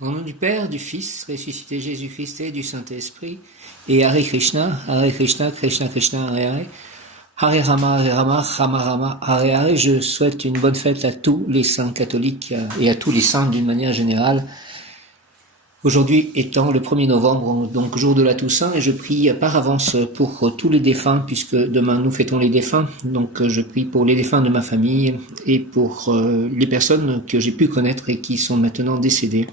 Au nom du Père, du Fils, ressuscité Jésus-Christ et du Saint-Esprit, et Hare Krishna, Krishna Krishna, Hare Hare, Hare Rama, Rama Rama, Hare Hare. Je souhaite une bonne fête à tous les saints catholiques et à tous les saints d'une manière générale. Aujourd'hui étant le 1er novembre, donc jour de la Toussaint, et je prie par avance pour tous les défunts, puisque demain nous fêtons les défunts. Donc je prie pour les défunts de ma famille et pour les personnes que j'ai pu connaître et qui sont maintenant décédées.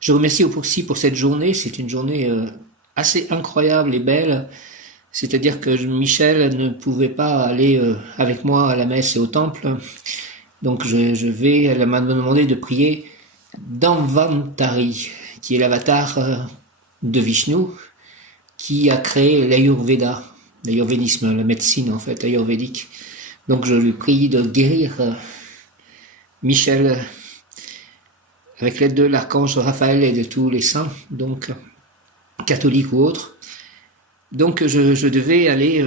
Je remercie aussi pour cette journée. C'est une journée assez incroyable et belle. C'est-à-dire que Michel ne pouvait pas aller avec moi à la messe et au temple. Donc elle m'a demandé de prier Dhanvantari, qui est l'avatar de Vishnu, qui a créé l'Ayurveda, l'ayurvédisme, la médecine en fait, ayurvédique. Donc je lui prie de guérir Michel avec l'aide de l'archange Raphaël et de tous les saints, donc catholiques ou autres. Donc je devais aller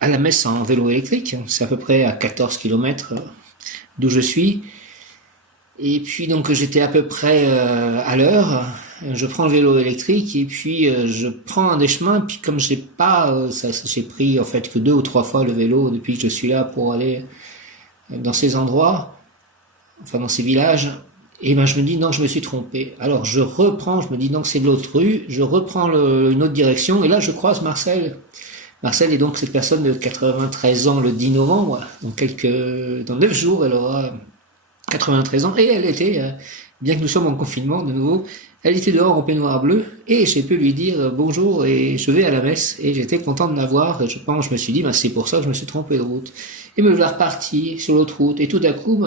à la messe en vélo électrique, c'est à peu près à 14 km d'où je suis. Et puis donc j'étais à peu près à l'heure, je prends le vélo électrique et puis je prends un des chemins, puis comme j'ai pas, j'ai pris en fait que 2 ou 3 fois le vélo depuis que je suis là pour aller dans ces endroits, enfin dans ces villages, et ben je me dis non, je me suis trompé. Alors je reprends, je me dis non, c'est de l'autre rue, je reprends une autre direction et là je croise Marcel. Marcel est donc cette personne de 93 ans le 10 novembre, donc dans 9 jours elle aura 93 ans, et elle était, bien que nous sommes en confinement de nouveau, elle était dehors en peignoir bleu, et j'ai pu lui dire bonjour et je vais à la messe, et j'étais content de la voir, et je me suis dit, c'est pour ça que je me suis trompé de route. Et me voilà reparti sur l'autre route, et tout à coup,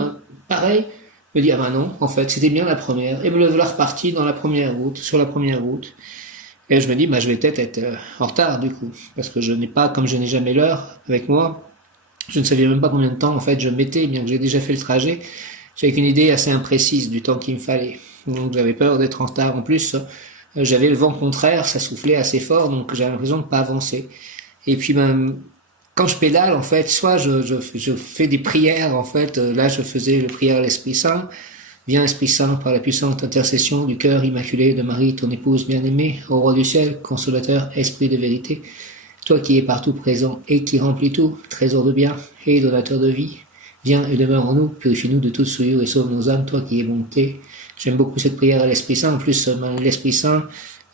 pareil, me dit, non, en fait, c'était bien la première, et me voilà reparti dans la première route, sur la première route. Et je me dis, je vais peut-être être en retard du coup, parce que comme je n'ai jamais l'heure avec moi, je ne savais même pas combien de temps en fait je mettais, bien que j'ai déjà fait le trajet. J'avais une idée assez imprécise du temps qu'il me fallait. Donc j'avais peur d'être en retard. En plus, j'avais le vent contraire, ça soufflait assez fort, donc j'avais l'impression de pas avancer. Et puis quand je pédale, en fait, soit je fais des prières, en fait, là je faisais le prière à l'Esprit Saint. Viens Esprit Saint, par la puissante intercession du cœur immaculé de Marie, ton épouse bien-aimée, au roi du ciel, consolateur, esprit de vérité, toi qui es partout présent et qui remplis tout, trésor de bien et donateur de vie, viens et demeure en nous, purifie-nous de toute souillure et sauve nos âmes, toi qui es bonté. J'aime beaucoup cette prière à l'Esprit Saint. En plus, l'Esprit Saint,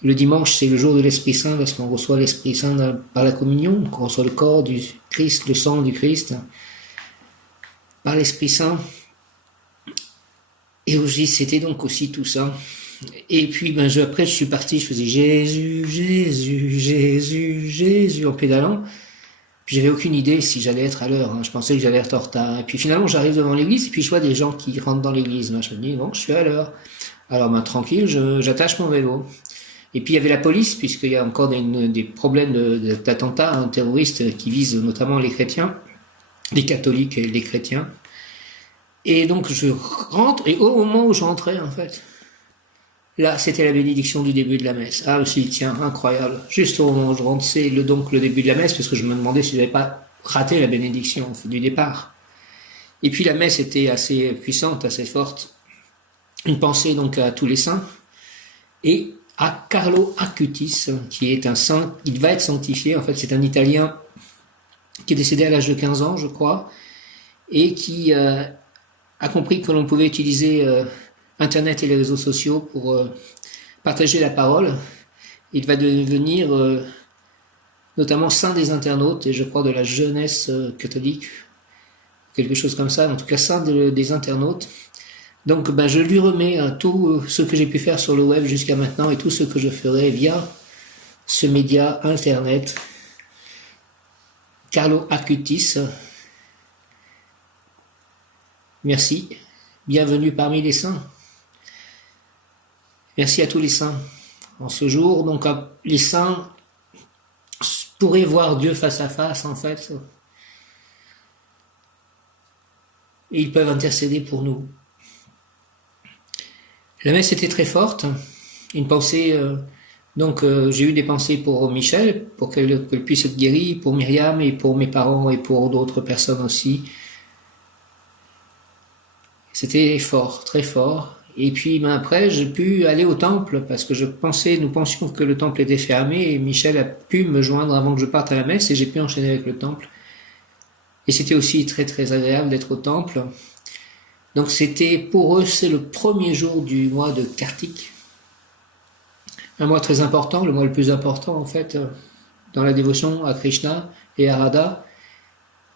le dimanche, c'est le jour de l'Esprit Saint parce qu'on reçoit l'Esprit Saint par la communion, qu'on reçoit le corps du Christ, le sang du Christ, par l'Esprit Saint. Et aussi, c'était donc aussi tout ça. Et puis, après, je suis parti, je faisais Jésus, Jésus, Jésus, Jésus en pédalant. Puis j'avais aucune idée si j'allais être à l'heure. Je pensais que j'allais être en retard. Et puis finalement, j'arrive devant l'église et puis je vois des gens qui rentrent dans l'église. Je me dis, non, je suis à l'heure. Alors, tranquille, j'attache mon vélo. Et puis il y avait la police, puisqu'il y a encore des problèmes d'attentats terroristes qui visent notamment les chrétiens, les catholiques et les chrétiens. Et donc je rentre, et au moment où je rentrais, en fait, là, c'était la bénédiction du début de la messe. Ah, je me suis dit, tiens, incroyable. Juste au moment où je rentre, c'est donc le début de la messe, parce que je me demandais si j'avais pas raté la bénédiction du départ. Et puis la messe était assez puissante, assez forte. Une pensée donc à tous les saints. Et à Carlo Acutis, qui est un saint, il va être sanctifié. En fait, c'est un Italien qui est décédé à l'âge de 15 ans, je crois, et qui a compris que l'on pouvait utiliser Internet et les réseaux sociaux pour partager la parole. Il va devenir notamment saint des internautes et je crois de la jeunesse catholique, quelque chose comme ça, en tout cas saint des internautes. Donc je lui remets tout ce que j'ai pu faire sur le web jusqu'à maintenant et tout ce que je ferai via ce média Internet. Carlo Acutis, merci, bienvenue parmi les saints. Merci à tous les saints. En ce jour, donc, les saints pourraient voir Dieu face à face, en fait. Et ils peuvent intercéder pour nous. La messe était très forte. Une pensée, j'ai eu des pensées pour Michel, pour qu'elle puisse être guérie, pour Myriam et pour mes parents et pour d'autres personnes aussi. C'était fort, très fort. Et puis après, j'ai pu aller au temple parce que nous pensions que le temple était fermé et Michel a pu me joindre avant que je parte à la messe et j'ai pu enchaîner avec le temple. Et c'était aussi très très agréable d'être au temple. Donc c'était pour eux, c'est le premier jour du mois de Kartik. Un mois très important, le mois le plus important en fait dans la dévotion à Krishna et à Radha.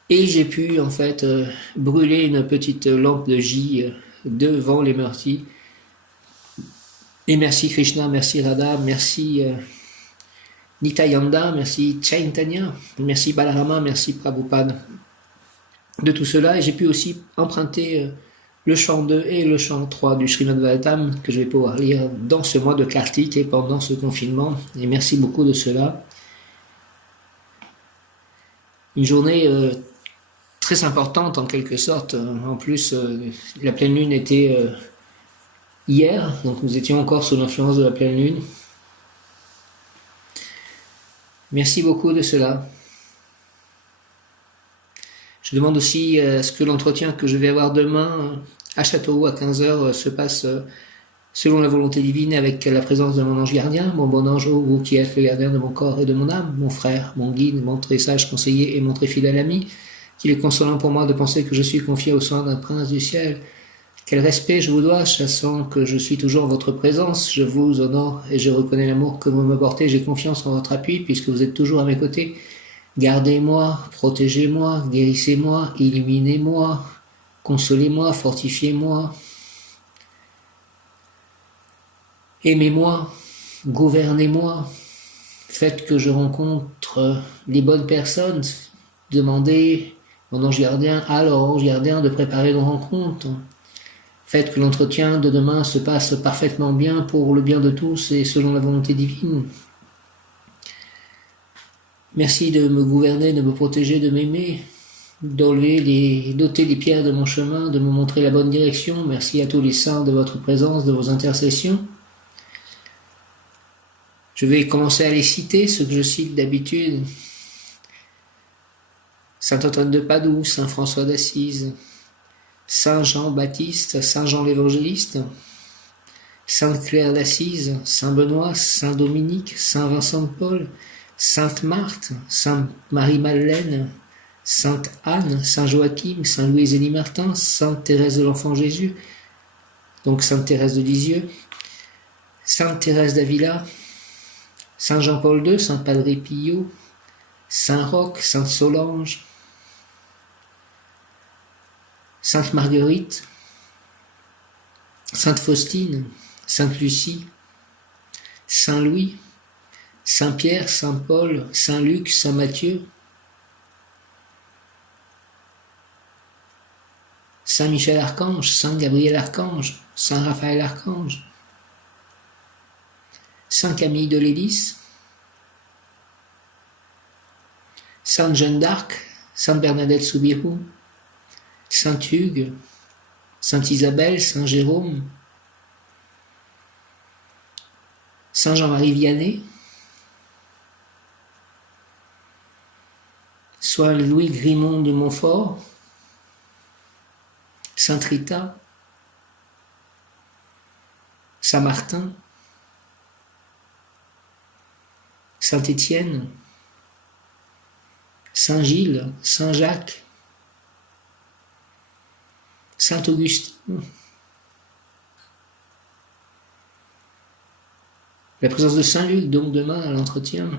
Et j'ai pu en fait brûler une petite lampe de J devant les meurtis. Et merci Krishna, merci Radha, merci Nityananda, merci Chaitanya, merci Balarama, merci Prabhupada. De tout cela, et j'ai pu aussi emprunter le chant 2 et le chant 3 du Srimad Bhagavatam que je vais pouvoir lire dans ce mois de Kartik et pendant ce confinement. Et merci beaucoup de cela. Une journée très importante en quelque sorte. En plus, la pleine lune était hier, donc nous étions encore sous l'influence de la pleine lune. Merci beaucoup de cela. Je demande aussi à ce que l'entretien que je vais avoir demain à Châteauroux à 15h se passe selon la volonté divine avec la présence de mon ange gardien, mon bon ange, vous qui êtes le gardien de mon corps et de mon âme, mon frère, mon guide, mon très sage conseiller et mon très fidèle ami, qu'il est consolant pour moi de penser que je suis confié aux soins d'un prince du ciel. Quel respect je vous dois, sachant que je suis toujours en votre présence, je vous honore et je reconnais l'amour que vous me portez, j'ai confiance en votre appui puisque vous êtes toujours à mes côtés. Gardez-moi, protégez-moi, guérissez-moi, illuminez-moi, consolez-moi, fortifiez-moi, aimez-moi, gouvernez-moi, faites que je rencontre les bonnes personnes, demandez mon ange gardien à leur ange gardien de préparer nos rencontres. Faites que l'entretien de demain se passe parfaitement bien pour le bien de tous et selon la volonté divine. Merci de me gouverner, de me protéger, de m'aimer, d'ôter les pierres de mon chemin, de me montrer la bonne direction. Merci à tous les saints de votre présence, de vos intercessions. Je vais commencer à les citer, ceux que je cite d'habitude. Saint Antoine de Padoue, Saint François d'Assise, Saint Jean-Baptiste, Saint Jean l'Évangéliste, Sainte Claire d'Assise, Saint Benoît, Saint Dominique, Saint Vincent de Paul, Sainte Marthe, Sainte Marie-Madeleine, Sainte Anne, Saint Joachim, Saint Louis-Zélie Martin, Sainte Thérèse de l'Enfant Jésus, donc Sainte Thérèse de Lisieux, Sainte Thérèse d'Avila, Saint Jean-Paul II, Saint Padre Pio, Saint Roch, Sainte Solange, Sainte Marguerite, Sainte Faustine, Sainte Lucie, Saint Louis, Saint Pierre, Saint Paul, Saint Luc, Saint Matthieu, Saint Michel Archange, Saint Gabriel Archange, Saint Raphaël Archange, Saint Camille de Lélis, Sainte Jeanne d'Arc, Sainte Bernadette Soubirous, Saint Hugues, Sainte Isabelle, Saint Jérôme, Saint Jean-Marie Vianney, Saint Louis Grimond de Montfort, Sainte Rita, Saint Martin, Saint Étienne, Saint Gilles, Saint Jacques, Saint Augustin, la présence de Saint Luc, donc demain à l'entretien.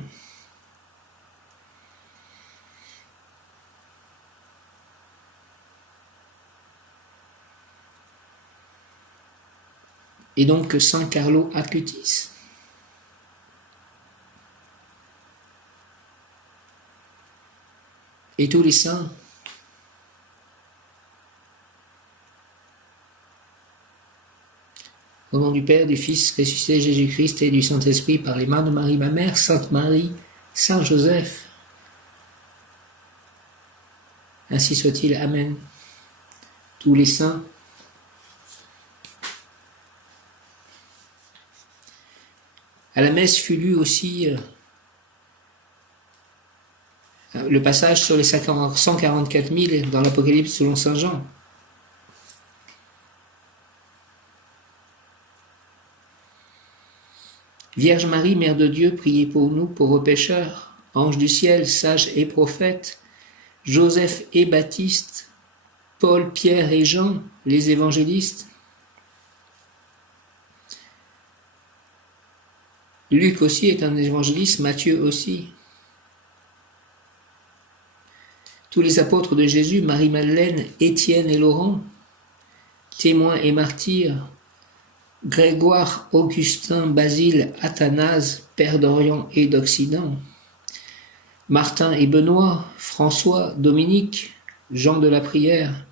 Et donc Saint Carlo Acutis. Et tous les saints. Au nom du Père, du Fils, ressuscité Jésus-Christ et du Saint-Esprit, par les mains de Marie, ma mère, Sainte Marie, Saint Joseph. Ainsi soit-il. Amen. Tous les saints. À la messe fut lu aussi le passage sur les 144 000 dans l'Apocalypse selon saint Jean. Vierge Marie, Mère de Dieu, priez pour nous, pauvres pécheurs. Ange du ciel, sages et prophètes, Joseph et Baptiste, Paul, Pierre et Jean, les évangélistes, Luc aussi est un évangéliste, Matthieu aussi. Tous les apôtres de Jésus, Marie-Madeleine, Étienne et Laurent, témoins et martyrs, Grégoire, Augustin, Basile, Athanase, Père d'Orient et d'Occident, Martin et Benoît, François, Dominique, Jean de la Prière,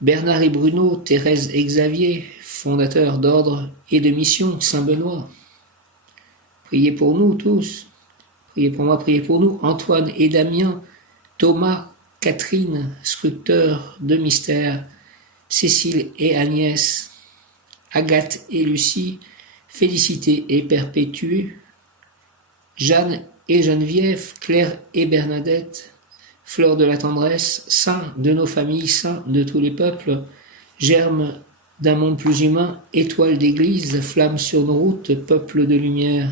Bernard et Bruno, Thérèse et Xavier, fondateurs d'ordre et de mission, Saint Benoît. Priez pour nous tous, priez pour moi, priez pour nous, Antoine et Damien, Thomas, Catherine, sculpteurs de mystère, Cécile et Agnès, Agathe et Lucie, Félicité et Perpétue, Jeanne et Geneviève, Claire et Bernadette, Fleur de la tendresse, saints de nos familles, saints de tous les peuples, germe d'un monde plus humain, étoile d'église, flamme sur nos routes, peuple de lumière.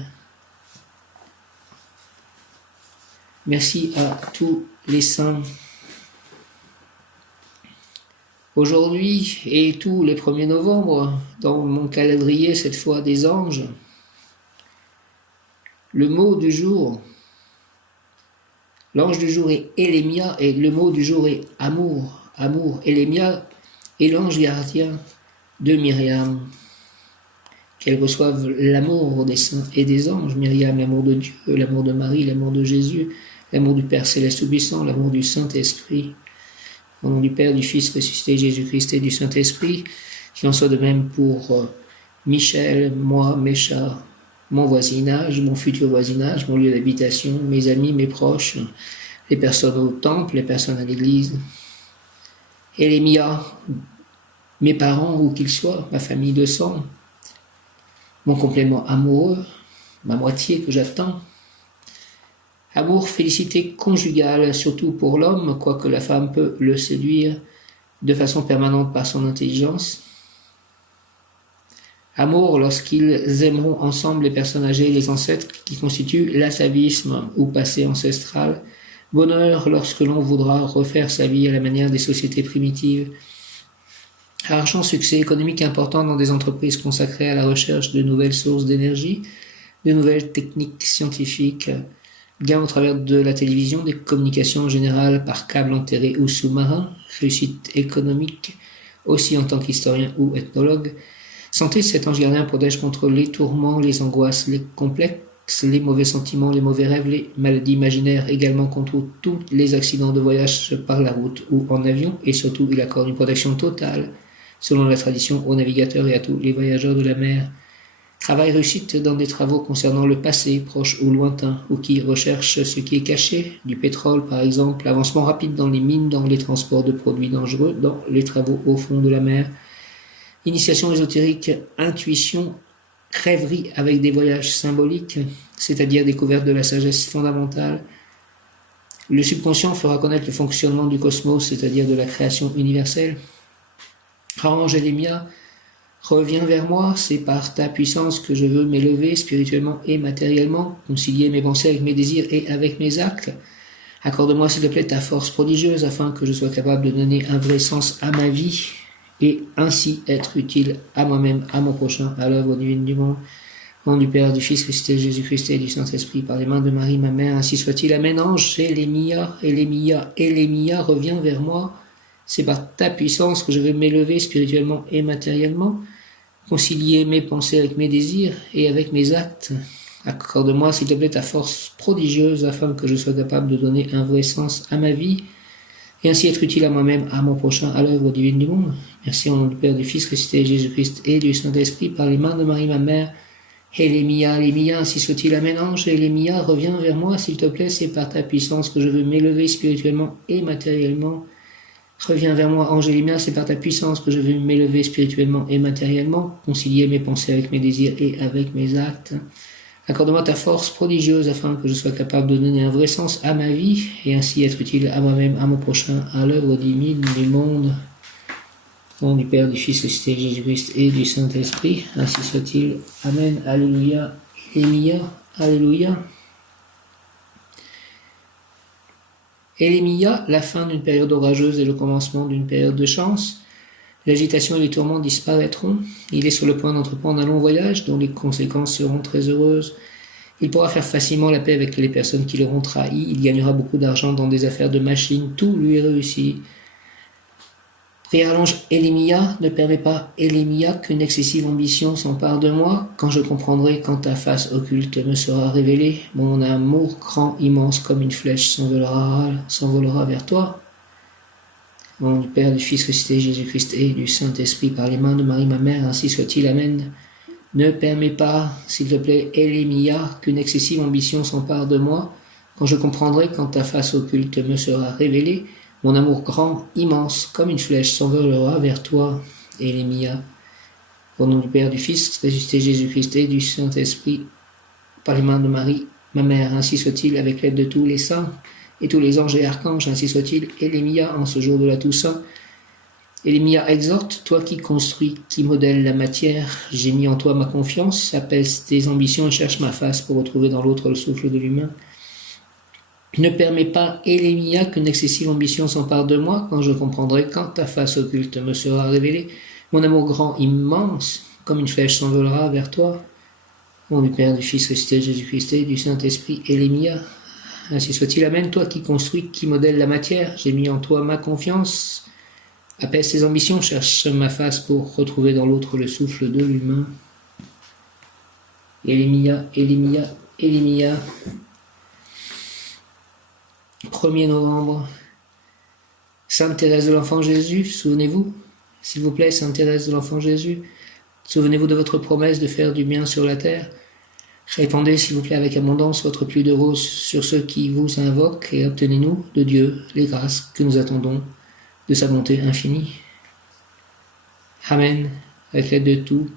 Merci à tous les saints. Aujourd'hui et tous les 1er novembre, dans mon calendrier cette fois des anges, le mot du jour, l'ange du jour est Élémia et le mot du jour est amour. Amour, Élémia est l'ange gardien de Myriam. Qu'elle reçoive l'amour des saints et des anges. Myriam, l'amour de Dieu, l'amour de Marie, l'amour de Jésus, l'amour du Père Céleste Tout-Puissant, l'amour du Saint-Esprit. Au nom du Père, du Fils ressuscité, Jésus-Christ et du Saint-Esprit, qu'il en soit de même pour Michel, moi, mes chats, mon voisinage, mon futur voisinage, mon lieu d'habitation, mes amis, mes proches, les personnes au temple, les personnes à l'église, et les mias, mes parents, où qu'ils soient, ma famille de sang, mon complément amoureux, ma moitié que j'attends. Amour, félicité conjugale, surtout pour l'homme, quoique la femme peut le séduire de façon permanente par son intelligence. Amour lorsqu'ils aimeront ensemble les personnes âgées et les ancêtres qui constituent l'atavisme ou passé ancestral. Bonheur lorsque l'on voudra refaire sa vie à la manière des sociétés primitives. Argent, succès économique important dans des entreprises consacrées à la recherche de nouvelles sources d'énergie, de nouvelles techniques scientifiques, gain au travers de la télévision, des communications générales par câble enterré ou sous-marin, réussite économique, aussi en tant qu'historien ou ethnologue. Santé, cet ange gardien protège contre les tourments, les angoisses, les complexes, les mauvais sentiments, les mauvais rêves, les maladies imaginaires, également contre tous les accidents de voyage par la route ou en avion, et surtout il accorde une protection totale, selon la tradition, aux navigateurs et à tous les voyageurs de la mer. Travail réussite dans des travaux concernant le passé, proche ou lointain, ou qui recherchent ce qui est caché, du pétrole par exemple, avancement rapide dans les mines, dans les transports de produits dangereux, dans les travaux au fond de la mer, initiation ésotérique, intuition, rêverie avec des voyages symboliques, c'est-à-dire découverte de la sagesse fondamentale. Le subconscient fera connaître le fonctionnement du cosmos, c'est-à-dire de la création universelle. Ange Élémia, reviens vers moi, c'est par ta puissance que je veux m'élever spirituellement et matériellement, concilier mes pensées avec mes désirs et avec mes actes. Accorde-moi s'il te plaît ta force prodigieuse afin que je sois capable de donner un vrai sens à ma vie et ainsi être utile à moi-même, à mon prochain, à l'œuvre divine du monde. Au nom du Père, du Fils ressuscité, Jésus-Christ et du Saint-Esprit, par les mains de Marie, ma mère, ainsi soit-il. Amen. Ange Élémia, Élémia, Élémia, reviens vers moi. C'est par ta puissance que je vais m'élever spirituellement et matériellement, concilier mes pensées avec mes désirs et avec mes actes. Accorde-moi, s'il te plaît, ta force prodigieuse afin que je sois capable de donner un vrai sens à ma vie et ainsi être utile à moi-même, à mon prochain, à l'œuvre divine du monde. Merci au nom du Père, du Fils ressuscité, Jésus-Christ et du Saint-Esprit, par les mains de Marie, ma mère. Élémia, Élémia, ainsi soit-il. Amen. Ange Élémia, reviens vers moi, s'il te plaît, c'est par ta puissance que je veux m'élever spirituellement et matériellement. Reviens vers moi, ange Élémia, c'est par ta puissance que je veux m'élever spirituellement et matériellement, concilier mes pensées avec mes désirs et avec mes actes. Accorde-moi ta force prodigieuse afin que je sois capable de donner un vrai sens à ma vie et ainsi être utile à moi-même, à mon prochain, à l'œuvre divine du monde. Au nom du Père, du Fils ressuscité, Jésus-Christ et du Saint-Esprit, ainsi soit-il. Amen. Alléluia Élémia, Alléluia. Élémia, la fin d'une période orageuse et le commencement d'une période de chance. L'agitation et les tourments disparaîtront. Il est sur le point d'entreprendre un long voyage dont les conséquences seront très heureuses. Il pourra faire facilement la paix avec les personnes qui l'auront trahi. Il gagnera beaucoup d'argent dans des affaires de machines. Tout lui est réussi. Prière à l'ange Élémia, ne permet pas, Élémia, qu'une excessive ambition s'empare de moi. Quand je comprendrai, quand ta face occulte me sera révélée, mon amour grand, immense, comme une flèche, s'envolera vers toi. Au nom du Père, du Fils ressuscité, Jésus-Christ et du Saint-Esprit, par les mains de Marie, ma mère, ainsi soit-il. Amen. Ne permets pas, s'il te plaît, Élémia, qu'une excessive ambition s'empare de moi. Quand je comprendrai, quand ta face occulte me sera révélée, mon amour grand, immense, comme une flèche, s'envolera vers toi, Élémia. Au nom du Père, du Fils, ressuscité Jésus-Christ et du Saint-Esprit, par les mains de Marie, ma mère, ainsi soit-il, avec l'aide de tous les saints et tous les anges et archanges, ainsi soit-il, Élémia, en ce jour de la Toussaint. Élémia exhorte, toi qui construis, qui modèle la matière, j'ai mis en toi ma confiance, apaise tes ambitions et cherche ma face pour retrouver dans l'autre le souffle de l'humain. Ne permets pas, Élémia, qu'une excessive ambition s'empare de moi, quand je comprendrai, quand ta face occulte me sera révélée, mon amour grand, immense, comme une flèche s'envolera vers toi. Au nom du Père, du Fils ressuscité, Jésus-Christ et du Saint-Esprit, Élémia, ainsi soit-il. Amen. Toi qui construis, qui modèle la matière, j'ai mis en toi ma confiance. Apaise tes ambitions, cherche ma face pour retrouver dans l'autre le souffle de l'humain. Élémia, Élémia, Élémia. 1er novembre. Sainte Thérèse de l'Enfant Jésus, souvenez-vous, s'il vous plaît, Sainte Thérèse de l'Enfant Jésus, souvenez-vous de votre promesse de faire du bien sur la terre. Répandez, s'il vous plaît, avec abondance votre pluie de roses sur ceux qui vous invoquent et obtenez-nous de Dieu les grâces que nous attendons de sa bonté infinie. Amen. Avec l'aide de tous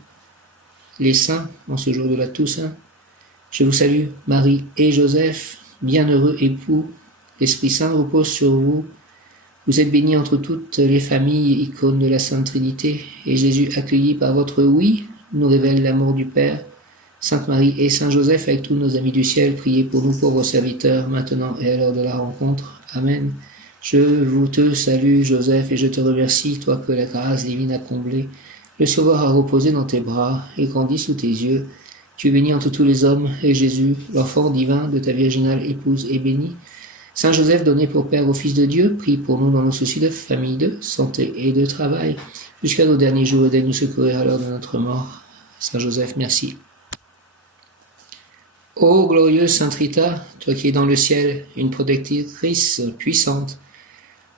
les saints en ce jour de la Toussaint, je vous salue, Marie et Joseph, bienheureux époux. L'Esprit Saint repose sur vous. Vous êtes bénis entre toutes les familles, icônes de la Sainte Trinité, et Jésus, accueilli par votre oui, nous révèle l'amour du Père. Sainte Marie et Saint Joseph, avec tous nos amis du ciel, priez pour nous pauvres serviteurs, maintenant et à l'heure de la rencontre. Amen. Je vous te salue, Joseph, et je te remercie, toi que la grâce divine a comblé. Le Sauveur a reposé dans tes bras et grandi sous tes yeux. Tu es béni entre tous les hommes, et Jésus, l'enfant divin de ta virginale épouse, est béni. Saint Joseph, donné pour Père au Fils de Dieu, prie pour nous dans nos soucis de famille, de santé et de travail, jusqu'à nos derniers jours, et nous secourir à l'heure de notre mort. Saint Joseph, merci. Ô glorieuse Sainte Rita, toi qui es dans le ciel, une protectrice puissante,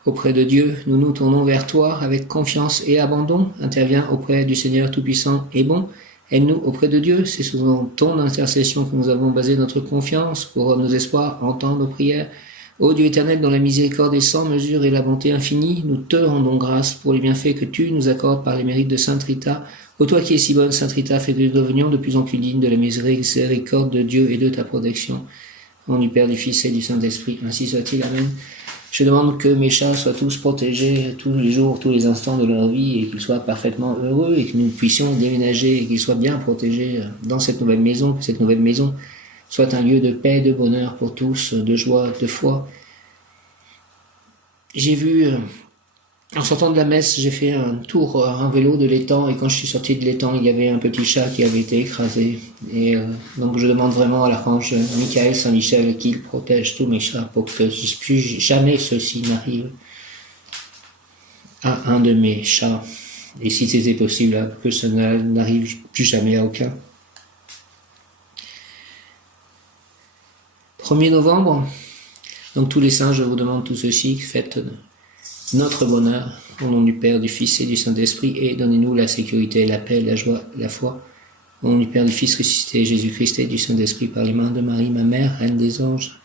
auprès de Dieu, nous nous tournons vers toi avec confiance et abandon. Interviens auprès du Seigneur Tout-Puissant et bon. Aide-nous auprès de Dieu. C'est souvent ton intercession que nous avons basé notre confiance pour nos espoirs, entends nos prières. Ô Dieu éternel, dont la miséricorde est sans mesure et la bonté infinie, nous te rendons grâce pour les bienfaits que tu nous accordes par les mérites de Sainte Rita. Ô toi qui es si bonne, Sainte Rita, fais que nous devenions de plus en plus dignes de la miséricorde de Dieu et de ta protection. Au nom du Père, du Fils et du Saint-Esprit, ainsi soit-il. Amen. Je demande que mes chats soient tous protégés tous les jours, tous les instants de leur vie, et qu'ils soient parfaitement heureux, et que nous puissions déménager, et qu'ils soient bien protégés dans cette nouvelle maison, que cette nouvelle maison soit un lieu de paix, de bonheur pour tous, de joie, de foi. J'ai vu, en sortant de la messe, j'ai fait un tour en vélo de l'étang, et quand je suis sorti de l'étang, il y avait un petit chat qui avait été écrasé. Et donc je demande vraiment à l'archange Michael, Saint-Michel, qu'il protège tous mes chats pour que plus jamais ceci n'arrive à un de mes chats. Et si c'était possible, que ça n'arrive plus jamais à aucun. 1er novembre, donc tous les saints, je vous demande tout ceci, faites notre bonheur, au nom du Père, du Fils et du Saint-Esprit, et donnez-nous la sécurité, la paix, la joie, la foi. Au nom du Père, du Fils ressuscité, Jésus-Christ et du Saint-Esprit, par les mains de Marie, ma mère, Reine des anges.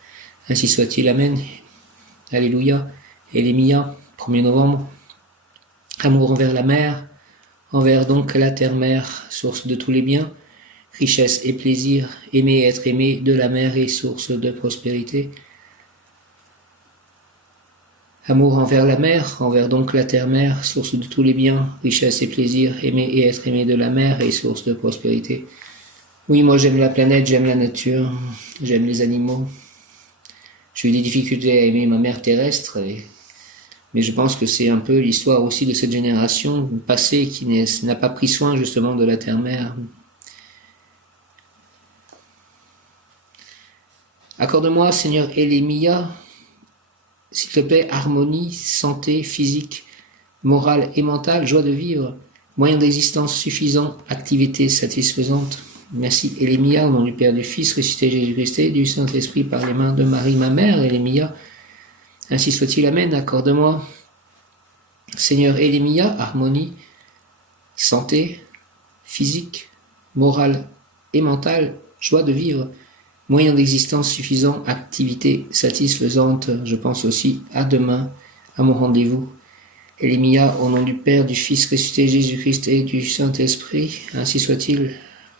Ainsi soit-il. Amen. Alléluia. Élémia, 1er novembre. Amour envers la mère, envers donc la terre-mère, source de tous les biens, richesse et plaisir, aimer et être aimé de la mère et source de prospérité. Amour envers la mère, envers donc la terre-mère, source de tous les biens, richesse et plaisir, aimer et être aimé de la mère et source de prospérité. Oui, moi j'aime la planète, j'aime la nature, j'aime les animaux. J'ai eu des difficultés à aimer ma mère terrestre, mais je pense que c'est un peu l'histoire aussi de cette génération passée qui n'a pas pris soin justement de la terre-mère. Accorde-moi, Seigneur Elémia, s'il te plaît, harmonie, santé physique, morale et mentale, joie de vivre, moyen d'existence suffisant, activité satisfaisante. Merci Elémia, au nom du Père, du Fils, ressuscité Jésus-Christ et du Saint-Esprit par les mains de Marie, ma mère, Elémia. Ainsi soit-il, Amen. Accorde-moi, Seigneur Elémia, harmonie, santé physique, morale et mentale, joie de vivre, moyen d'existence suffisant, activité satisfaisante. Je pense aussi à demain, à mon rendez-vous. Elémia, au nom du Père, du Fils ressuscité Jésus-Christ et du Saint-Esprit, ainsi soit-il.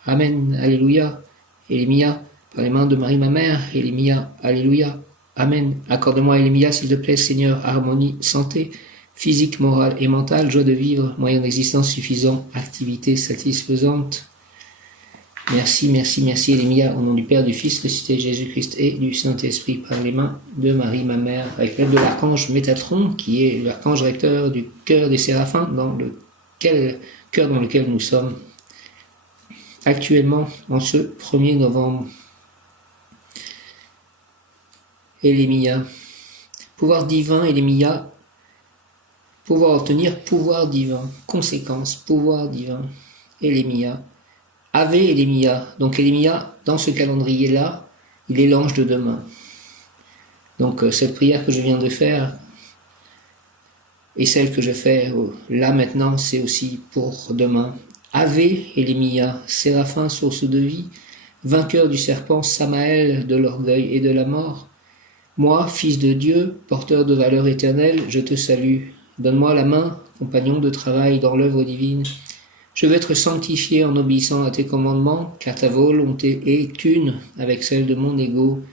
Amen, Alléluia. Elémia, par les mains de Marie ma mère, Elémia, Alléluia. Amen. Accorde-moi, Elémia, s'il te plaît, Seigneur, harmonie, santé, physique, morale et mentale, joie de vivre, moyen d'existence suffisant, activité satisfaisante. Merci, merci, merci, Elémia, au nom du Père, du Fils, ressuscité Jésus-Christ et du Saint-Esprit, par les mains de Marie, ma mère, avec l'aide de l'archange Métatron, qui est l'archange recteur du cœur des séraphins, dans lequel nous sommes actuellement, en ce 1er novembre. Elémia, pouvoir divin, Elémia, pouvoir obtenir pouvoir divin, conséquence, pouvoir divin, Elémia. Ave Elémia. Donc Elémia, dans ce calendrier-là, il est l'ange de demain. Donc cette prière que je viens de faire et celle que je fais là maintenant, c'est aussi pour demain. Ave Elémia, séraphin, source de vie, vainqueur du serpent, Samaël de l'orgueil et de la mort. Moi, fils de Dieu, porteur de valeur éternelle, je te salue. Donne-moi la main, compagnon de travail dans l'œuvre divine. Je veux être sanctifié en obéissant à tes commandements, car ta volonté est une avec celle de mon ego.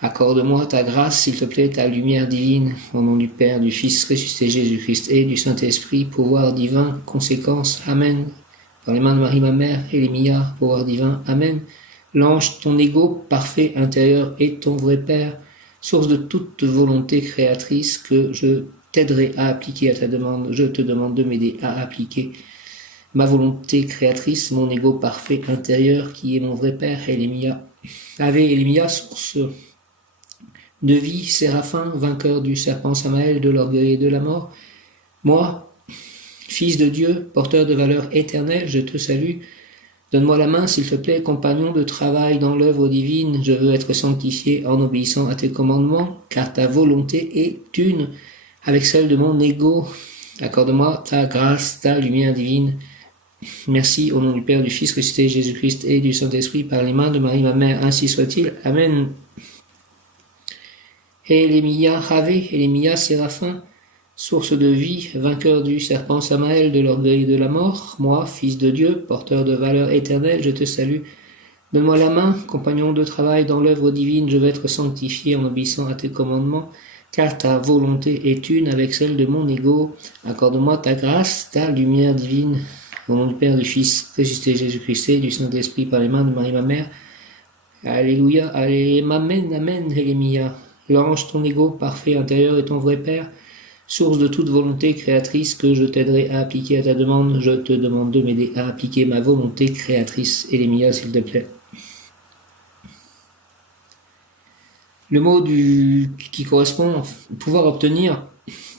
Accorde-moi ta grâce, s'il te plaît, ta lumière divine, au nom du Père, du Fils ressuscité Jésus-Christ et du Saint-Esprit, pouvoir divin, conséquence, Amen. Par les mains de Marie, ma mère, Elémia, pouvoir divin, Amen. L'ange, ton ego parfait intérieur est ton vrai Père, source de toute volonté créatrice que je t'aiderai à appliquer à ta demande. Je te demande de m'aider à appliquer ma volonté créatrice, mon ego parfait intérieur qui est mon vrai Père, Elémia. Ave Elémia, source de vie, séraphin, vainqueur du serpent Samaël, de l'orgueil et de la mort. Moi, fils de Dieu, porteur de valeur éternelle, je te salue. Donne-moi la main, s'il te plaît, compagnon de travail dans l'œuvre divine. Je veux être sanctifié en obéissant à tes commandements, car ta volonté est une avec celle de mon ego. Accorde-moi ta grâce, ta lumière divine. Merci au nom du Père, du Fils ressuscité Jésus-Christ et du Saint-Esprit par les mains de Marie, ma mère, ainsi soit-il. Amen. Elémia, Ave, Elémia, séraphin, source de vie, vainqueur du serpent Samaël, de l'orgueil et de la mort. Moi, fils de Dieu, porteur de valeur éternelle, je te salue. Donne-moi la main, compagnon de travail dans l'œuvre divine, je veux être sanctifié en obéissant à tes commandements, car ta volonté est une avec celle de mon ego. Accorde-moi ta grâce, ta lumière divine. Au nom du Père, du Fils, ressuscité Jésus-Christ et du Saint-Esprit par les mains de Marie, ma mère. Alléluia, Amen, Amen, Elémia. L'ange, ton ego parfait intérieur est ton vrai Père, source de toute volonté créatrice que je t'aiderai à appliquer à ta demande. Je te demande de m'aider à appliquer ma volonté créatrice. Elémia, s'il te plaît. Le mot qui correspond au pouvoir obtenir,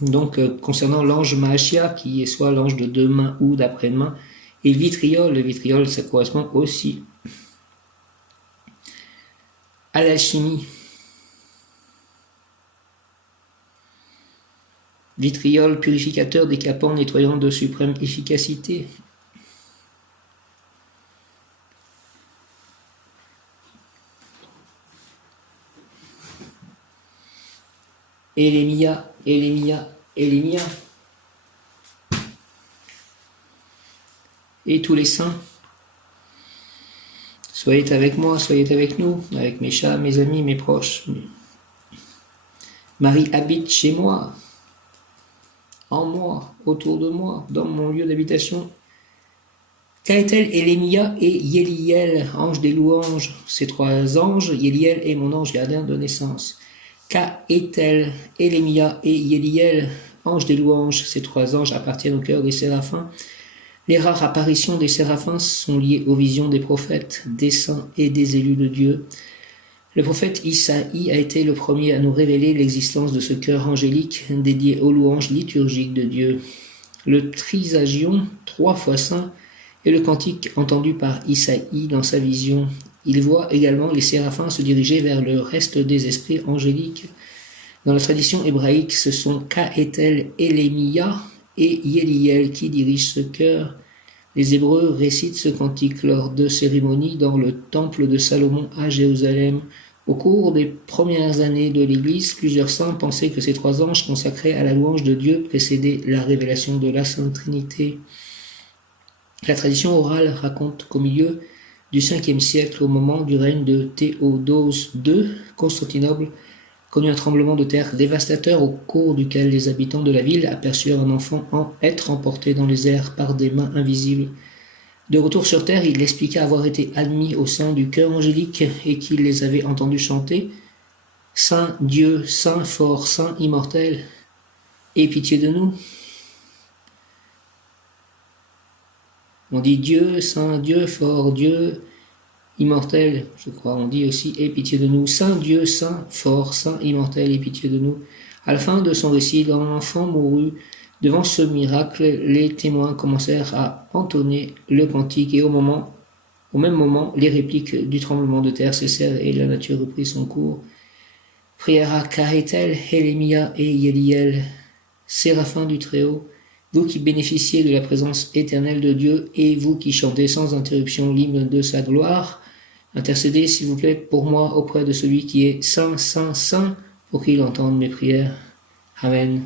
donc concernant l'ange Mahashia, qui est soit l'ange de demain ou d'après-demain, et vitriol. Le vitriol, ça correspond aussi à l'alchimie. Vitriol, purificateur, décapant, nettoyant de suprême efficacité. Elémia, Elémia, Elémia. Et tous les saints, soyez avec moi, soyez avec nous, avec mes chats, mes amis, mes proches. Marie habite chez moi, en moi, autour de moi, dans mon lieu d'habitation. Kaetel, Élémia et Yéliel, anges des louanges. Ces trois anges, Yéliel est mon ange gardien de naissance. Kaetel, Élémia et Yéliel, anges des louanges. Ces trois anges appartiennent au cœur des séraphins. Les rares apparitions des séraphins sont liées aux visions des prophètes, des saints et des élus de Dieu. Le prophète Isaïe a été le premier à nous révéler l'existence de ce cœur angélique dédié aux louanges liturgiques de Dieu. Le trisagion, 3 fois saint, est le cantique entendu par Isaïe dans sa vision. Il voit également les séraphins se diriger vers le reste des esprits angéliques. Dans la tradition hébraïque, ce sont Kaetel, Élémia et Yéliel qui dirigent ce chœur. Les Hébreux récitent ce cantique lors de cérémonies dans le temple de Salomon à Jérusalem. Au cours des premières années de l'Église, plusieurs saints pensaient que ces trois anges consacrés à la louange de Dieu précédaient la révélation de la Sainte Trinité. La tradition orale raconte qu'au milieu du 5e siècle, au moment du règne de Théodose II, Constantinople connut un tremblement de terre dévastateur au cours duquel les habitants de la ville aperçurent un enfant être emporté dans les airs par des mains invisibles. De retour sur terre, il expliqua avoir été admis au sein du chœur angélique et qu'il les avait entendus chanter « Saint Dieu, Saint fort, Saint immortel, aie pitié de nous ». On dit Dieu, Saint Dieu, fort Dieu, immortel, je crois. On dit aussi aie pitié de nous. Saint Dieu, Saint fort, Saint immortel, aie pitié de nous. À la fin de son récit, l'enfant mourut. Devant ce miracle, les témoins commencèrent à entonner le cantique et au même moment, les répliques du tremblement de terre cessèrent et la nature reprit son cours. Prière à Kaetel, Élémia et Yéliel, séraphins du Très-Haut, vous qui bénéficiez de la présence éternelle de Dieu et vous qui chantez sans interruption l'hymne de sa gloire, intercédez s'il vous plaît pour moi auprès de celui qui est saint, saint, saint, pour qu'il entende mes prières. Amen.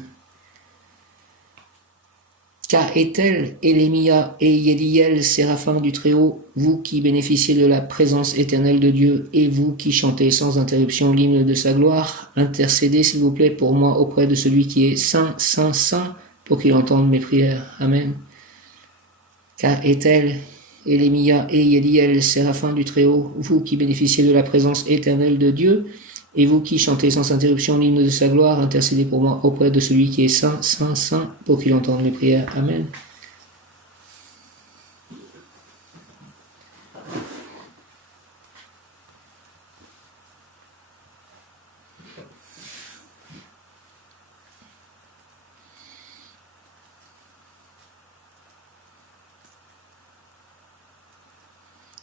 Kaetel, Élémia et Yéliel, séraphins du Très-Haut, vous qui bénéficiez de la présence éternelle de Dieu et vous qui chantez sans interruption l'hymne de sa gloire, intercédez s'il vous plaît pour moi auprès de celui qui est saint, saint, saint, pour qu'il entende mes prières. Amen. Kaetel, Élémia et Yéliel, séraphins du Très-Haut, vous qui bénéficiez de la présence éternelle de Dieu, et vous qui chantez sans interruption l'hymne de sa gloire, intercédez pour moi auprès de celui qui est saint, saint, saint, pour qu'il entende mes prières. Amen.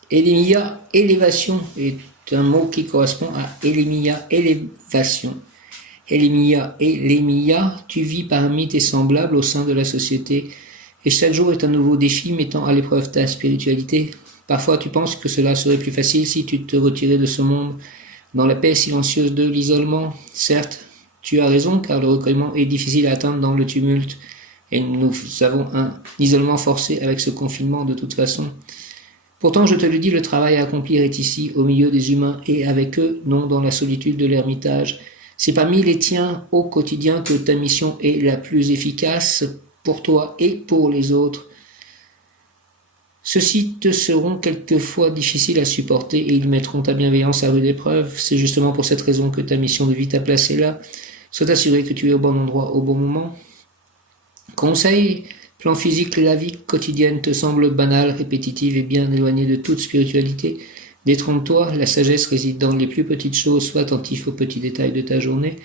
Élémia, élévation, est un mot qui correspond à Élémia, élévation. Élémia, tu vis parmi tes semblables au sein de la société, et chaque jour est un nouveau défi mettant à l'épreuve ta spiritualité. Parfois tu penses que cela serait plus facile si tu te retirais de ce monde, dans la paix silencieuse de l'isolement. Certes, tu as raison, car le recueillement est difficile à atteindre dans le tumulte, et nous avons un isolement forcé avec ce confinement de toute façon. Pourtant, je te le dis, le travail à accomplir est ici, au milieu des humains, et avec eux, non dans la solitude de l'ermitage. C'est parmi les tiens au quotidien que ta mission est la plus efficace pour toi et pour les autres. Ceux-ci te seront quelquefois difficiles à supporter et ils mettront ta bienveillance à rude épreuve. C'est justement pour cette raison que ta mission de vie t'a placé là. Sois assuré que tu es au bon endroit au bon moment. Conseil, plan physique, la vie quotidienne te semble banale, répétitive et bien éloignée de toute spiritualité. Détrompe-toi, la sagesse réside dans les plus petites choses, sois attentif aux petits détails de ta journée.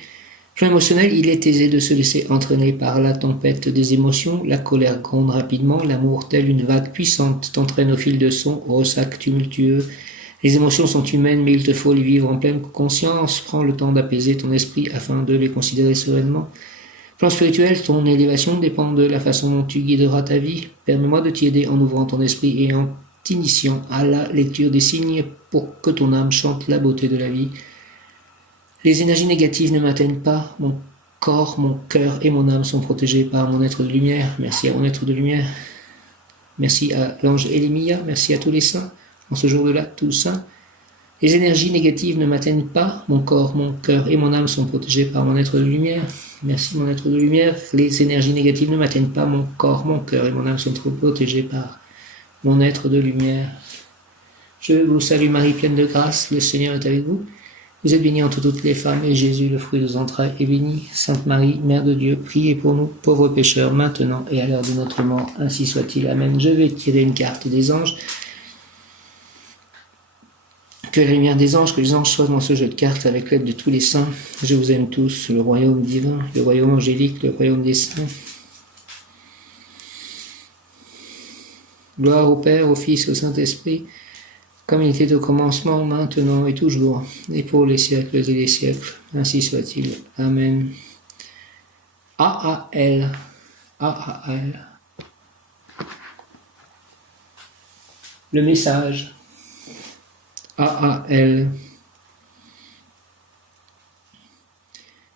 Plan émotionnel, il est aisé de se laisser entraîner par la tempête des émotions, la colère gronde rapidement, l'amour tel une vague puissante t'entraîne au fil de son ressac tumultueux. Les émotions sont humaines, mais il te faut les vivre en pleine conscience, prends le temps d'apaiser ton esprit afin de les considérer sereinement. Plan spirituel, ton élévation dépend de la façon dont tu guideras ta vie. Permets-moi de t'y aider en ouvrant ton esprit et en t'initiant à la lecture des signes pour que ton âme chante la beauté de la vie. Les énergies négatives ne m'atteignent pas. Mon corps, mon cœur et mon âme sont protégés par mon être de lumière. Merci à mon être de lumière. Merci à l'ange Élémia. Merci à tous les saints. En ce jour-là, tous saints. Les énergies négatives ne m'atteignent pas. Mon corps, mon cœur et mon âme sont protégés par mon être de lumière. Merci mon être de lumière. Les énergies négatives ne m'atteignent pas. Mon corps, mon cœur et mon âme sont protégés par mon être de lumière. Je vous salue Marie, pleine de grâce, le Seigneur est avec vous. Vous êtes bénie entre toutes les femmes, et Jésus, le fruit de vos entrailles, est béni. Sainte Marie, Mère de Dieu, priez pour nous, pauvres pécheurs, maintenant et à l'heure de notre mort. Ainsi soit-il. Amen. Je vais tirer une carte des anges. Que la lumière des anges, que les anges soient dans ce jeu de cartes avec l'aide de tous les saints. Je vous aime tous, le royaume divin, le royaume angélique, le royaume des saints. Gloire au Père, au Fils, au Saint-Esprit, comme il était au commencement, maintenant et toujours, et pour les siècles et les siècles. Ainsi soit-il. Amen. A-A-L. A-A-L. Le message. A-A-L.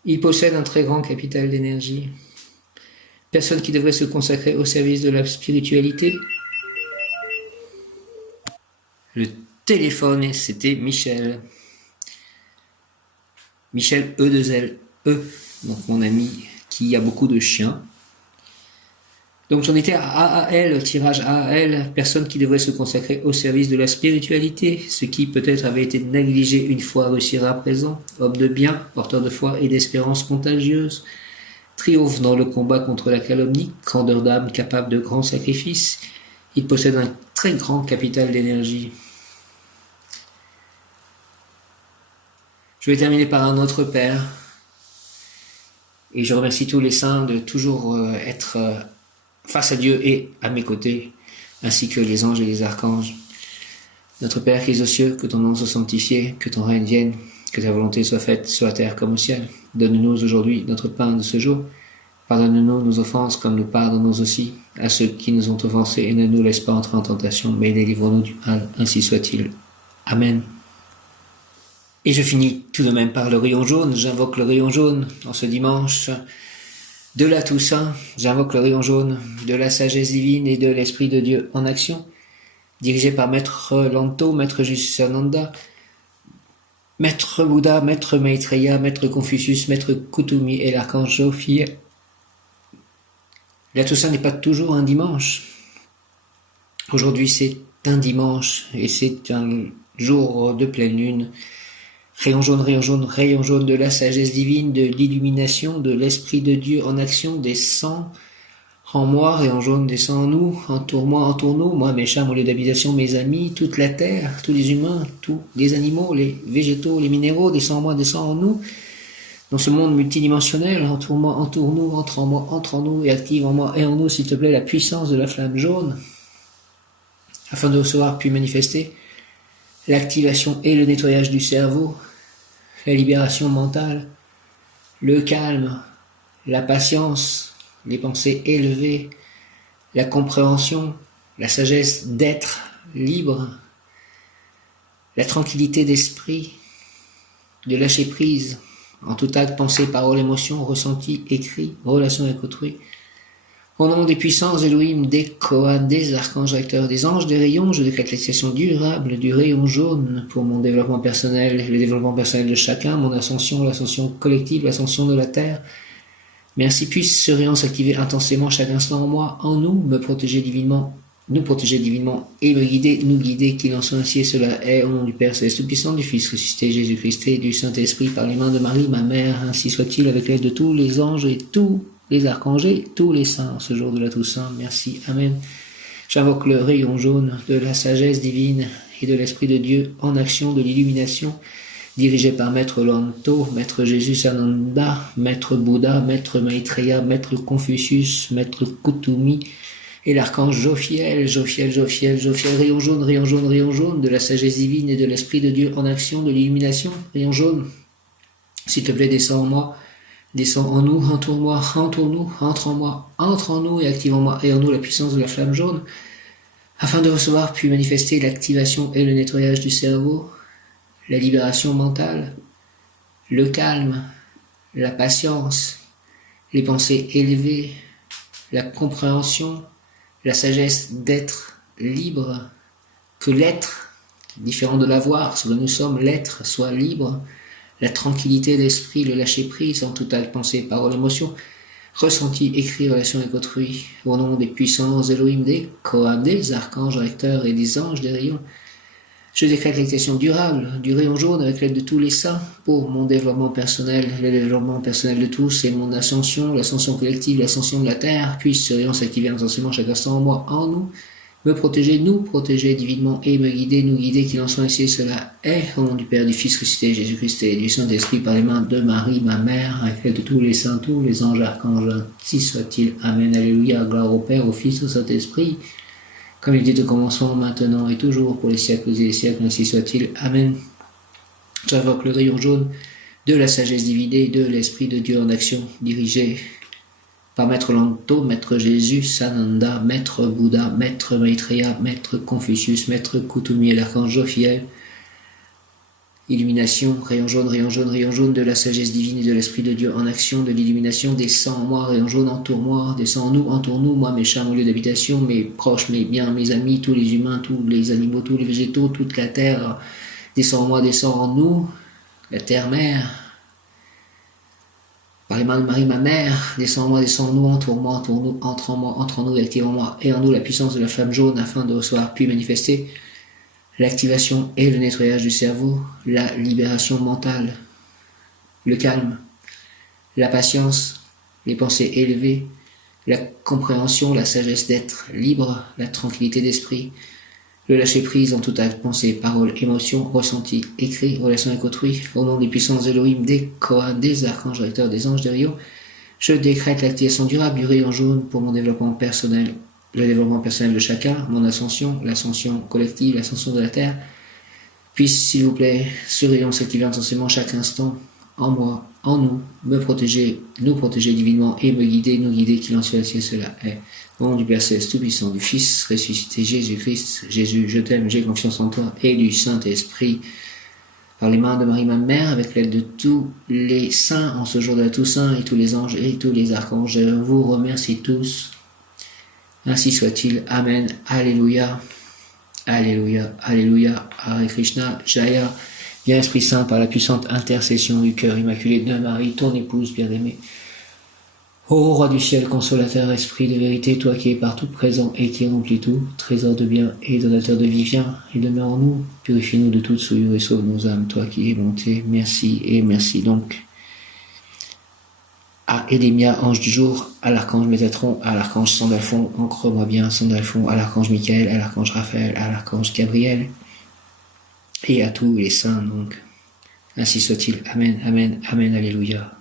Il possède un très grand capital d'énergie. Personne qui devrait se consacrer au service de la spiritualité. Le téléphone, c'était Michel. Michel E2L-E, donc mon ami qui a beaucoup de chiens. Donc j'en étais à AAL, tirage AAL, personne qui devrait se consacrer au service de la spiritualité, ce qui peut-être avait été négligé une fois réussira à présent. Homme de bien, porteur de foi et d'espérance contagieuse, triomphe dans le combat contre la calomnie, grandeur d'âme capable de grands sacrifices. Il possède un très grand capital d'énergie. Je vais terminer par un autre Père. Et je remercie tous les saints de toujours être face à Dieu et à mes côtés, ainsi que les anges et les archanges. Notre Père qui es aux cieux, que ton nom soit sanctifié, que ton règne vienne, que ta volonté soit faite sur la terre comme au ciel. Donne-nous aujourd'hui notre pain de ce jour. Pardonne-nous nos offenses comme nous pardonnons aussi à ceux qui nous ont offensés, et ne nous laisse pas entrer en tentation, mais délivre-nous du mal, ainsi soit-il. Amen. Et je finis tout de même par le rayon jaune. J'invoque le rayon jaune en ce dimanche de la Toussaint. J'invoque le rayon jaune de la sagesse divine et de l'Esprit de Dieu en action, dirigé par Maître Lanto, Maître Jisusananda, Maître Bouddha, Maître Maitreya, Maître Confucius, Maître Kutumi et l'archange Jophiel. La Toussaint n'est pas toujours un dimanche. Aujourd'hui, c'est un dimanche et c'est un jour de pleine lune. Rayon jaune, rayon jaune, rayon jaune de la sagesse divine, de l'illumination, de l'Esprit de Dieu en action, descend en moi, rayon jaune descend en nous, entoure-moi, entoure-nous, moi, mes chats, mon lieu d'habitation, mes amis, toute la terre, tous les humains, tous les animaux, les végétaux, les minéraux, descend en moi, descend en nous. Dans ce monde multidimensionnel, entoure-moi, entoure-nous, entre en moi, entre en nous et active en moi et en nous, s'il te plaît, la puissance de la flamme jaune, afin de recevoir puis manifester l'activation et le nettoyage du cerveau, la libération mentale, le calme, la patience, les pensées élevées, la compréhension, la sagesse d'être libre, la tranquillité d'esprit, de lâcher prise en tout acte, pensée, parole, émotion, ressenti, écrit, relation avec autrui. Au nom des puissances Elohim, des Kohan, des archanges recteurs, des anges, des rayons, je décrète l'expression durable du rayon jaune pour mon développement personnel, le développement personnel de chacun, mon ascension, l'ascension collective, l'ascension de la terre. Merci, puisse ce rayon s'activer intensément chaque instant en moi, en nous, me protéger divinement, nous protéger divinement et me guider, nous guider, qu'il en soit ainsi et cela est au nom du Père Céleste Tout-Puissant, du Fils ressuscité Jésus-Christ et du Saint-Esprit par les mains de Marie, ma mère, ainsi soit-il avec l'aide de tous les anges et tous les archanges et tous les saints ce jour de la Toussaint. Merci. Amen. J'invoque le rayon jaune de la sagesse divine et de l'Esprit de Dieu en action de l'illumination, dirigé par Maître Lanto, Maître Jisusananda, Maître Bouddha, Maître Maitreya, Maître Confucius, Maître Kutumi et l'archange Jophiel, Jophiel, Jophiel, Jophiel, rayon jaune, rayon jaune, rayon jaune de la sagesse divine et de l'Esprit de Dieu en action de l'illumination, rayon jaune. S'il te plaît, descends en moi, descends en nous, entoure-moi, entoure-nous, entre en moi, entre en nous et active en moi et en nous la puissance de la flamme jaune, afin de recevoir puis manifester l'activation et le nettoyage du cerveau, la libération mentale, le calme, la patience, les pensées élevées, la compréhension, la sagesse d'être libre, que l'être, différent de l'avoir, ce que nous sommes, l'être soit libre, la tranquillité d'esprit, le lâcher-prise en toute acte, pensée, parole, émotion, ressenti, écrit, relation avec autrui, au nom des puissances Elohim, des Kohan, des archanges recteurs et des anges des rayons. Je décrète l'activation durable du rayon jaune avec l'aide de tous les saints pour mon développement personnel, le développement personnel de tous et mon ascension, l'ascension collective, l'ascension de la Terre. Puisse ce rayon s'activer intensément chaque instant en moi, en nous, me protéger, nous protéger divinement et me guider, nous guider, qu'il en soit ainsi. Cela est au nom du Père, du Fils ressuscité, Jésus-Christ et du Saint-Esprit, par les mains de Marie, ma mère, avec l'aide de tous les saints, tous les anges, archanges, ainsi soit-il. Amen. Alléluia. Gloire au Père, au Fils, au Saint-Esprit, comme il était au commencement, maintenant et toujours, pour les siècles et les siècles, ainsi soit-il. Amen. J'invoque le rayon jaune de la sagesse divinée, de l'Esprit de Dieu en action, dirigé par Maître Langto, Maître Jésus, Sananda, Maître Bouddha, Maître Maitreya, Maître Confucius, Maître Koutoumi et l'archange Jophiel. Illumination, rayon jaune, rayon jaune, rayon jaune de la sagesse divine et de l'Esprit de Dieu en action, de l'illumination, descend en moi, rayon jaune, entoure-moi, descend en nous, entoure-nous, moi, mes chats, mon lieu d'habitation, mes proches, mes biens, mes amis, tous les humains, tous les animaux, tous les végétaux, toute la terre, descend en moi, descend en nous, la terre-mère, par les mains de Marie, ma mère, descend en moi, descend en nous, entoure-moi, entoure-nous, entre en nous, et active en moi et en nous la puissance de la flamme jaune afin de recevoir puis manifester l'activation et le nettoyage du cerveau, la libération mentale, le calme, la patience, les pensées élevées, la compréhension, la sagesse d'être libre, la tranquillité d'esprit, le lâcher-prise en toute acte, pensée, parole, émotion, ressenti, écrit, relation avec autrui, au nom des puissances Elohim, des Kohan, des archanges recteurs, des anges des rayons, je décrète l'activation durable du rayon jaune pour mon développement personnel, le développement personnel de chacun, mon ascension, l'ascension collective, l'ascension de la Terre. Puisse, s'il vous plaît, ce rayon s'activer intensément chaque instant, en moi, en nous, me protéger, nous protéger divinement et me guider, nous guider, qu'il en soit ainsi, cela est. Au nom du Père Céleste Tout-Puissant, du Fils ressuscité Jésus-Christ, Jésus, je t'aime, j'ai confiance en toi, et du Saint-Esprit, par les mains de Marie, ma mère, avec l'aide de tous les saints, en ce jour de la Toussaint, et tous les anges et tous les archanges, je vous remercie tous. Ainsi soit-il. Amen. Alléluia. Alléluia. Alléluia. Hare Krishna. Jaya. Bien Esprit Saint, par la puissante intercession du cœur immaculé de Marie, ton épouse bien-aimée. Ô Roi du ciel, consolateur, Esprit de vérité, toi qui es partout présent et qui remplis tout, trésor de bien et donateur de vie, viens et demeure en nous, purifie-nous de toute souillure et sauve nos âmes, toi qui es bonté. Merci et merci donc à Élémia, ange du jour, à l'archange Métatron, à l'archange Sandalphon, ancre-moi bien Sandalphon, à l'archange Michael, à l'archange Raphaël, à l'archange Gabriel, et à tous les saints donc. Ainsi soit-il. Amen, amen, amen, alléluia.